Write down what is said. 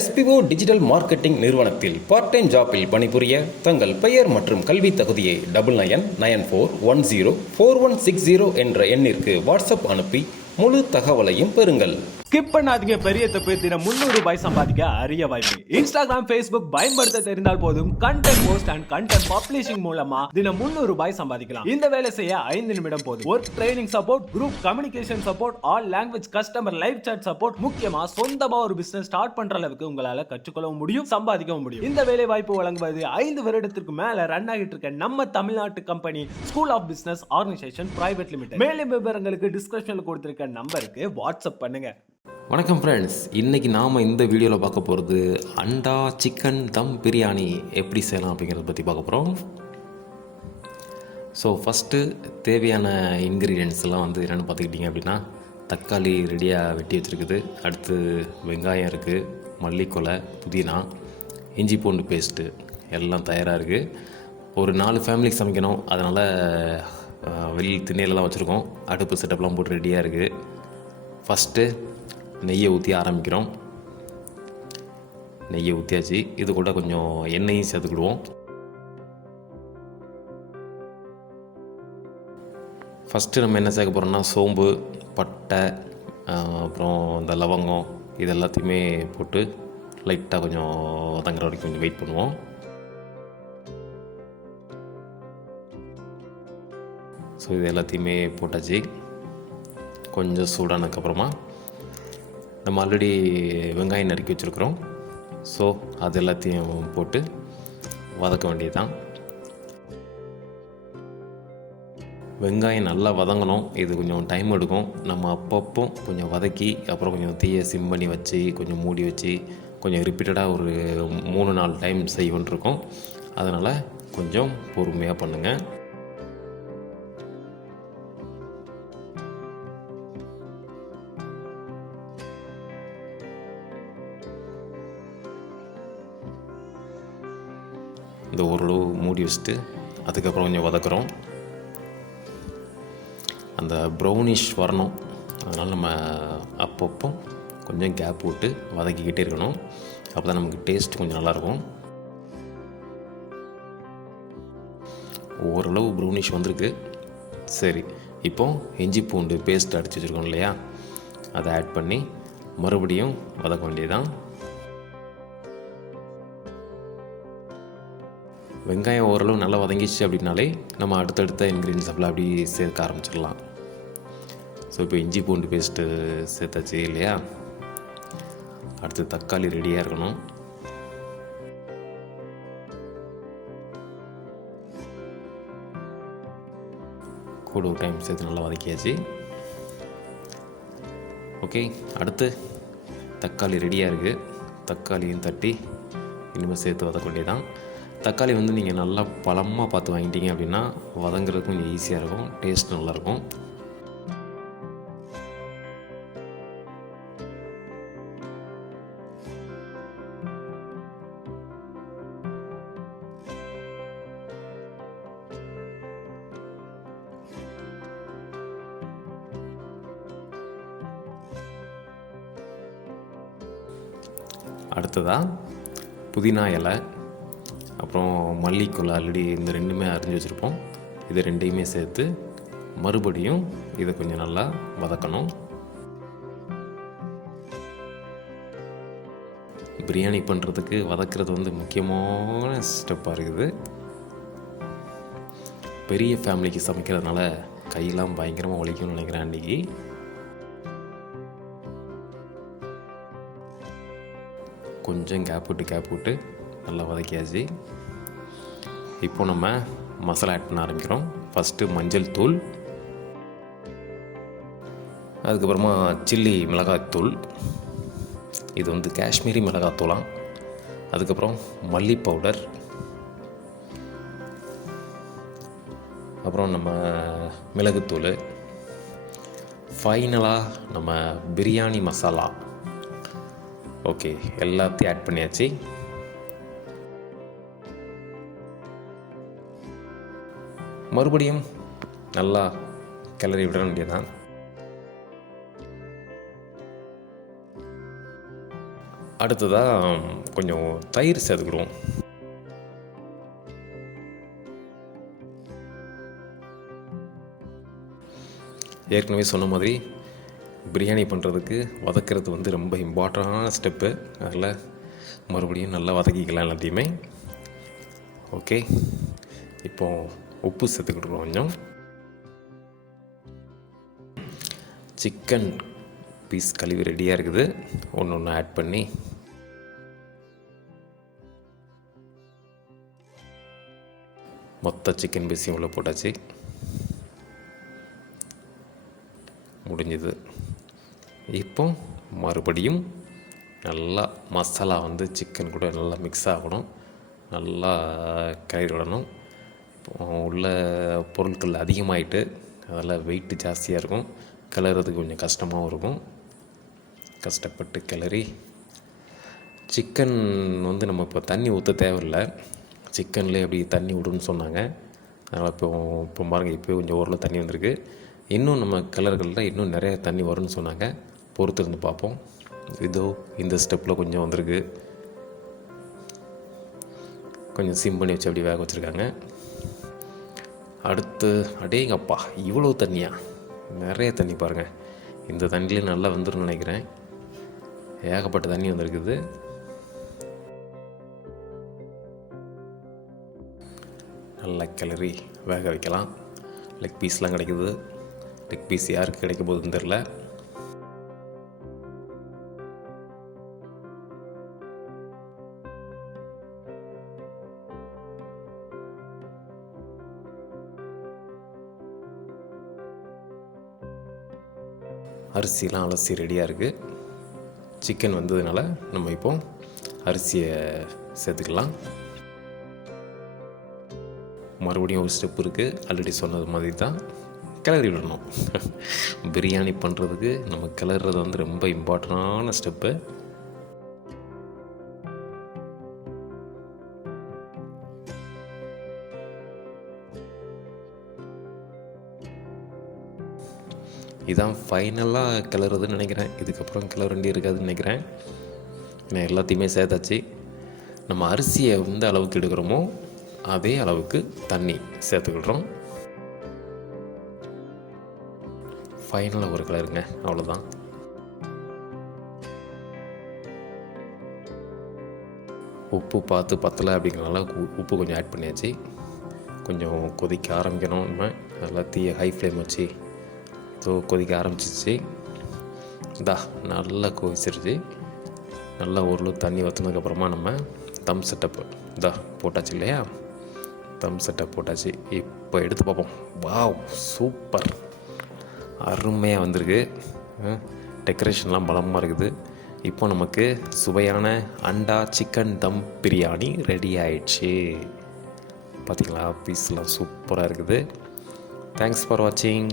SPO digital marketing நிறுவனத்தில் part time ஜாப்பில் பணிபுரிய தங்கள் பெயர் மற்றும் கல்வி தகுதியை 9994104160 என்ற எண்ணிற்கு வாட்ஸ்அப் அனுப்பி முழு தகவலையும் பெறுங்கள். ஸ்கிப் பண்ணாதீங்க, பெரிய தப்பு. தினம் 300 ரூபாய் சம்பாதிக்க அரிய வாய்ப்பு. இன்ஸ்டாகிராம், Facebook பயன்படுத்த தெரிந்தால் போதும். Content post and content publishing மூலமா தினம் 300 ரூபாய் சம்பாதிக்கலாம். இந்த வேலை செய்ய 5 நிமிடம் போதும். Work training support, group communication support, all language customer live chat support, முக்கியமா சொந்தமா ஒரு பிசினஸ் ஸ்டார்ட் பண்ற அளவுக்கு உங்களால கற்றுக்கொள்ளவும் முடியும், சம்பாதிக்கவும் முடியும். இந்த வேலை வாய்ப்பு வழங்குவது 5 வருடத்திற்கு மேல ரன் ஆகிட்டு இருக்க நம்ம தமிழ்நாட்டு company school of business organisation private limited. மேலும் விவரங்களுக்கு டிஸ்கிரிப்ஷன்ல கொடுத்திருக்க நம்பருக்கு வாட்ஸ்அப் பண்ணுங்க. வணக்கம் ஃப்ரெண்ட்ஸ், இன்றைக்கி நாம் இந்த வீடியோவில் பார்க்க போகிறது அண்டா சிக்கன் தம் பிரியாணி எப்படி செய்யலாம் அப்படிங்கிறத பற்றி பார்க்க போகிறோம். ஸோ ஃபஸ்ட்டு தேவையான இன்க்ரீடியன்ஸ் எல்லாம் வந்து என்னென்னு பார்த்துக்கிட்டிங்க அப்படின்னா, தக்காளி ரெடியாக வெட்டி வச்சுருக்குது, அடுத்து வெங்காயம் இருக்குது, மல்லிக்கொலை, புதினா, இஞ்சி பூண்டு பேஸ்ட்டு எல்லாம் தயாராக இருக்குது. ஒரு 4 ஃபேமிலிக்கு சமைக்கணும், அதனால் வெளியில் திண்ணையிலலாம் வச்சுருக்கோம். அடுப்பு செட்டப்லாம் போட்டு ரெடியாக இருக்குது. ஃபஸ்ட்டு நெய்யை ஊற்றி ஆரம்பிக்கிறோம். நெய்யை ஊற்றியாச்சு. இது கூட கொஞ்சம் எண்ணெயும் சேர்த்துக்கிடுவோம். ஃபஸ்ட்டு நம்ம என்ன சேர்க்க போகிறோம்னா, சோம்பு, பட்டை, அப்புறம் இந்த லவங்கம் இது எல்லாத்தையுமே போட்டு லைட்டாக கொஞ்சம் வதங்குற வரைக்கும் கொஞ்சம் வெயிட் பண்ணுவோம். ஸோ இது எல்லாத்தையுமே போட்டாச்சு. கொஞ்சம் சூடானதுக்கப்புறமா நம்ம ஆல்ரெடி வெங்காயம் நறுக்கி வச்சுருக்குறோம். ஸோ அது எல்லாத்தையும் போட்டு வதக்க வேண்டியது தான். வெங்காயம் நல்லா வதங்கணும். இது கொஞ்சம் டைம் எடுக்கும். நம்ம அப்பப்போ கொஞ்சம் வதக்கி அப்புறம் கொஞ்சம் தீயை சிம் பண்ணி வச்சு கொஞ்சம் மூடி வச்சு கொஞ்சம் ரிப்பீட்டடாக ஒரு 3-4 டைம் செய்வோன்ருக்கோம். அதனால் கொஞ்சம் பொறுமையாக பண்ணுங்கள். இந்த ஓரளவு மூடி வச்சுட்டு அதுக்கப்புறம் கொஞ்சம் வதக்குறோம். அந்த ப்ரௌனிஷ் வரணும், அதனால் நம்ம அப்பப்போ கொஞ்சம் கேப் விட்டு வதக்கிக்கிட்டே இருக்கணும். அப்போ தான் நமக்கு டேஸ்ட் கொஞ்சம் நல்லாயிருக்கும். ஓரளவு ப்ரௌனிஷ் வந்திருக்கு. சரி, இப்போது இஞ்சி பூண்டு பேஸ்ட் அடித்து வச்சுருக்கோம் இல்லையா, அதை ஆட் பண்ணி மறுபடியும் வதக்க வேண்டியதுதான். வெங்காயம் ஓரளவு நல்லா வதங்கிச்சு அப்படின்னாலே நம்ம அடுத்தடுத்த இன்க்ரீடியன்ஸ் அப்படிலாம் அப்படி சேர்க்க ஆரம்பிச்சிடலாம். ஸோ இப்போ இஞ்சி பூண்டு பேஸ்ட்டு சேர்த்தாச்சு இல்லையா, அடுத்து தக்காளி ரெடியாக இருக்கணும். கூட ஒரு டைம் சேர்த்து நல்லா வதக்கியாச்சு. ஓகே, அடுத்து தக்காளி ரெடியாக இருக்குது. தக்காளியும் தட்டி இனிமேல் சேர்த்து வதக்க வேண்டியதான். தக்காளி வந்து நீங்கள் நல்லா பழமாக பார்த்து வாங்கிட்டீங்க அப்படின்னா வதங்குறதுக்கு கொஞ்சம் ஈஸியாக இருக்கும், டேஸ்ட் நல்லாயிருக்கும். அடுத்ததாக புதினா இலை, அப்புறம் மல்லிக்கொலை ஆல்ரெடி இந்த 2மே அரிஞ்சு வச்சுருப்போம். இது 2யுமே சேர்த்து மறுபடியும் இதை கொஞ்சம் நல்லா வதக்கணும். பிரியாணி பண்ணுறதுக்கு வதக்கிறது வந்து முக்கியமான ஸ்டெப்பாக இருக்குது. பெரிய ஃபேமிலிக்கு சமைக்கிறதுனால கையெல்லாம் பயங்கரமாக வலிக்கும்னு நினைக்கிறேன். அன்றைக்கி கொஞ்சம் கேப் விட்டு நல்லா வதக்கியாச்சு. இப்போ நம்ம மசாலா ஆட் பண்ண ஆரம்பிக்கிறோம். ஃபஸ்ட்டு மஞ்சள் தூள், அதுக்கப்புறமா சில்லி மிளகாய்த்தூள், இது வந்து காஷ்மீரி மிளகாத்தூளாம். அதுக்கப்புறம் மல்லி பவுடர், அப்புறம் நம்ம மிளகுத்தூள், ஃபைனலாக நம்ம பிரியாணி மசாலா. ஓகே, எல்லாத்தையும் ஆட் பண்ணியாச்சு. மறுபடியும் நல்லா கிளறி விட வேண்டியதான். அடுத்ததாக கொஞ்சம் தயிர் சேர்த்துக்கிடுவோம். ஏற்கனவே சொன்ன மாதிரி பிரியாணி பண்ணுறதுக்கு வதக்கிறது வந்து ரொம்ப இம்பார்ட்டண்டான ஸ்டெப்பு. அதில் மறுபடியும் நல்லா வதக்கிக்கலாம் எல்லாத்தையுமே. ஓகே, இப்போ உப்பு சேர்த்துக்கிட்டுருவோம். கொஞ்சம் சிக்கன் பீஸ் கழுவி ரெடியாக இருக்குது. ஒன்று ஒன்று ஆட் பண்ணி மொத்த சிக்கன் பீஸையும் உள்ளே போட்டாச்சு. முடிஞ்சது. இப்போ மறுபடியும் நல்லா மசாலா வந்து சிக்கன் கூட நல்லா மிக்ஸ் ஆகணும், நல்லா கிளறி விடணும். உள்ள பொருட்கள் அதிகமாகிட்டு அதில் வெயிட்டு ஜாஸ்தியாக இருக்கும், கிளறதுக்கு கொஞ்சம் கஷ்டமாகவும் இருக்கும். கஷ்டப்பட்டு கிளறி சிக்கன் வந்து நம்ம இப்போ தண்ணி ஊற்ற தேவையில்லை, சிக்கன்லேயே அப்படி தண்ணி விடுன்னு சொன்னாங்க. அதனால் இப்போ பாருங்கள், இப்போ கொஞ்சம் ஓரளவு தண்ணி வந்திருக்கு. இன்னும் நம்ம கிளறுகளில் இன்னும் நிறைய தண்ணி வரும்னு சொன்னாங்க. பொறுத்திருந்து பார்ப்போம். இதோ இந்த ஸ்டெப்பில் கொஞ்சம் வந்திருக்கு. கொஞ்சம் சிம் பண்ணி வச்சு அப்படி வேக வச்சுருக்காங்க. அடுத்து அடேங்கப்பா, இவ்வளோ தண்ணியா? நிறைய தண்ணி பாருங்கள். இந்த தண்ணியிலே நல்லா வந்துடும் நினைக்கிறேன். ஏகப்பட்ட தண்ணி வந்திருக்குது. நல்லா கிளறி வேக வைக்கலாம். லெக் பீஸ்லாம் கிடைக்குது. லெக் பீஸ் யாருக்கு கிடைக்க போகுதுன்னு தெரில. அரிசிலாம் அலசி ரெடியாக இருக்குது. சிக்கன் வந்ததுனால நம்ம இப்போ அரிசியை சேர்த்துக்கலாம். மறுபடியும் ஒரு ஸ்டெப் இருக்குது. ஆல்ரெடி சொன்னது மாதிரி தான் கிளறி விடணும். பிரியாணி பண்ணுறதுக்கு நம்ம கிளறது வந்து ரொம்ப இம்பார்ட்டண்டான ஸ்டெப்பு. இதான் ஃபைனலாக கிளறதுன்னு நினைக்கிறேன். இதுக்கப்புறம் கிளற வேண்டி இருக்காதுன்னு நினைக்கிறேன். நான் எல்லாத்தையுமே சேர்த்தாச்சு. நம்ம அரிசியை எந்த அளவுக்கு எடுக்கிறோமோ அதே அளவுக்கு தண்ணி சேர்த்துக்கிடுறோம். ஃபைனலாக ஒரு கிளறுங்க, அவ்வளோதான். உப்பு பார்த்து பத்தலை அப்படிங்கிறனால உப்பு கொஞ்சம் ஆட் பண்ணியாச்சு. கொஞ்சம் கொதிக்க ஆரம்பிக்கணும். நம்ம நல்லா தீயை ஹை ஃப்ளேம் வச்சு கொதிக்க ஆரம்பிச்சிச்சு. நல்லா கொதிச்சிருச்சு. நல்லா ஓரளவு தண்ணி வற்றினதுக்கப்புறமா நம்ம தம் செட்டப்பு போட்டாச்சு இல்லையா? தம் செட்டப் போட்டாச்சு. இப்போ எடுத்து பார்ப்போம். வாவ், சூப்பர், அருமையாக வந்திருக்கு. டெக்கரேஷன்லாம் பலமாக இருக்குது. இப்போ நமக்கு சுவையான அண்டா சிக்கன் தம் பிரியாணி ரெடி ஆயிடுச்சு. பார்த்திங்களா? பீஸ்லாம் சூப்பராக இருக்குது. தேங்க்ஸ் ஃபார் வாட்சிங்.